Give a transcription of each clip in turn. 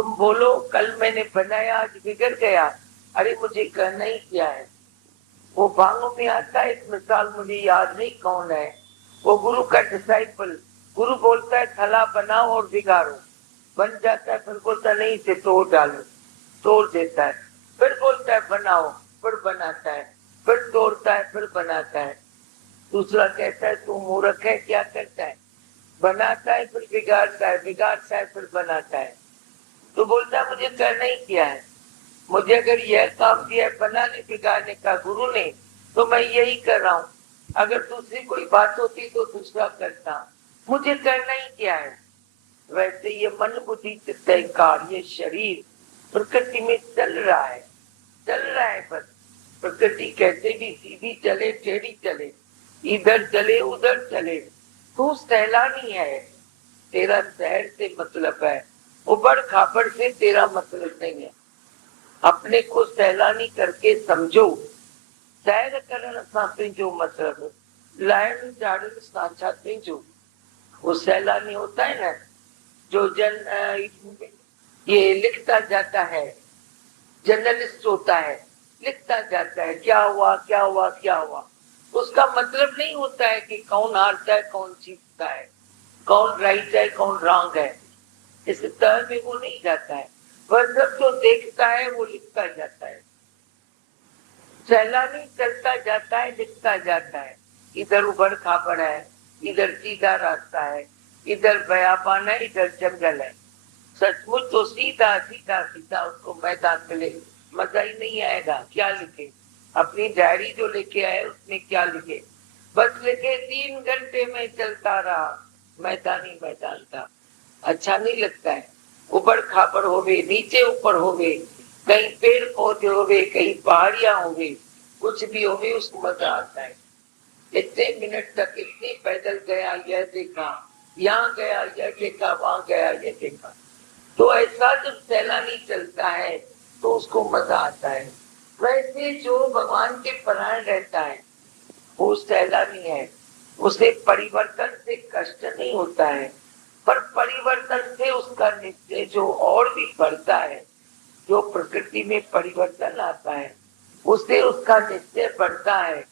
तुम बोलो कल मैंने बनाया आज बिगड़ गया, अरे मुझे कहना ही क्या है। वो भांगों में आता है एक मिसाल, मुझे याद नहीं कौन है, वो गुरु का डिसाइपल, गुरु बोलता है थला बनाओ और बिगाड़ो, बन जाता है, फिर बोलता नहीं इसे तोड़ डालो, तोड़ देता है, फिर बोलता है बनाओ, फिर बनाता है, फिर तोड़ता है, फिर बनाता है। दूसरा कहता है तू मूर्ख है, क्या करता है, बनाता है फिर बिगाड़ता है, बिगाड़ता है फिर बनाता है। तो बोलता है मुझे करना ही क्या है, मुझे अगर यह काम दिया है बनाने बिगाड़ने का गुरु ने, तो मैं यही कर रहा हूँ। अगर दूसरी कोई बात होती तो दूसरा करता, मुझे करना ही क्या है। वैसे ये मन बुद्धि चित्त अहंकार, ये शरीर प्रकृति में चल रहा है, चल रहा है बस। प्रकृति कैसे भी सीधी चले टेढ़ी चले, इधर चले उधर चले, तू सैलानी है, तेरा शहर से मतलब है, उबड़ खाबड़ से तेरा मतलब नहीं है। अपने को सैलानी करके समझो, सैर करण साथ जो मतलब लाइन झाड़ू साझा जो, वो सैलानी होता है ना, जो ये लिखता जाता है, जर्नलिस्ट होता है, लिखता जाता है क्या हुआ क्या हुआ क्या हुआ। उसका मतलब नहीं होता है कि कौन हारता है कौन जीतता है, कौन राइट है कौन रॉन्ग है, इस तरह में वो नहीं जाता है। वह सब जो देखता है वो लिखता जाता है। सैलानी चलता जाता है, लिखता जाता है, इधर उबड़ खाबड़ है, इधर सीधा रास्ता है, इधर बयाबान है, इधर जंगल है। सचमुच तो सीधा सीधा सीधा उसको मैदान मिले, मजा ही नहीं आएगा। क्या लिखे, अपनी डायरी जो लेके आए उसमें क्या लिखे, बस लिखे 3 घंटे में चलता रहा, मैदान ही मैदान था। अच्छा नहीं लगता है। उबड़ खाबड़ हो गए, नीचे ऊपर हो गए, कहीं पेड़ पौधे हो गए, कहीं पहाड़ियां हो गई, कुछ भी हो गई, उसको मजा आता है। इतने मिनट तक इतनी पैदल गया, यह देखा, यहाँ गया यह देखा, वहां गया यह देखा। तो ऐसा जब सैलानी चलता है तो उसको मजा आता है। वैसे जो भगवान के परायण रहता है वो सैलानी है, उसे परिवर्तन से कष्ट नहीं होता है, पर परिवर्तन से उसका निश्चय जो और भी बढ़ता है, जो प्रकृति में परिवर्तन आता है उससे उसका निश्चय बढ़ता है,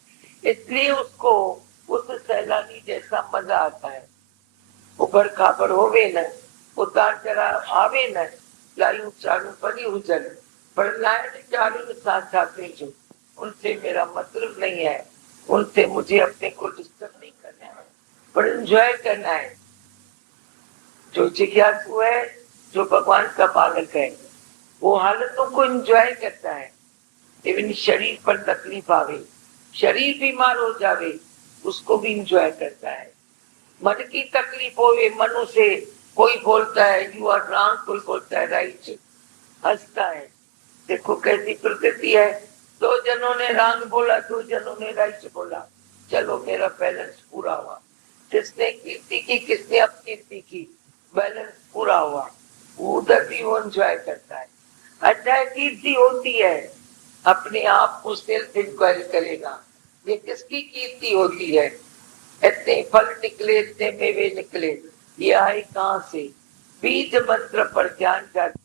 इसलिए उसको उस सैलानी जैसा मजा आता है। उबड़ खाबड़ होवे न, उतार चढ़ाव आवे न, लायू चालू बनी हुजन, पर लाइन चालू साथ साथ जो, उनसे मेरा मतलब नहीं है, उनसे मुझे अपने को डिस्टर्ब नहीं करना है, पर एंजॉय करना है। जो जिज्ञासु है, जो भगवान का पालक है, वो हालतों को एंजॉय करता है। इवन शरीर पर तकलीफ आवे, शरीर बीमार हो जावे, उसको भी एंजॉय करता है। मन की तकलीफ हो, मनु से कोई बोलता है यू आर रॉन्ग, कोई बोलता है राइट, हंसता है। देखो कैसी प्रकृति है, 2 जनों ने रॉन्ग बोला, 2 जनों ने राइट बोला, चलो मेरा बैलेंस पूरा हुआ। किसने कीर्ति की किसने अपकीर्ति की, बैलेंस पूरा हुआ। उधर भी वो एंजॉय करता है। अच्छा कीर्ति होती है, अपने आप को सेल्फ इंक्वायरी करेगा, ये किसकी कीर्ति होती है, इतने फल निकले इतने मेवे निकले, ये आए कहां से। बीज मंत्र पर ध्यान जाता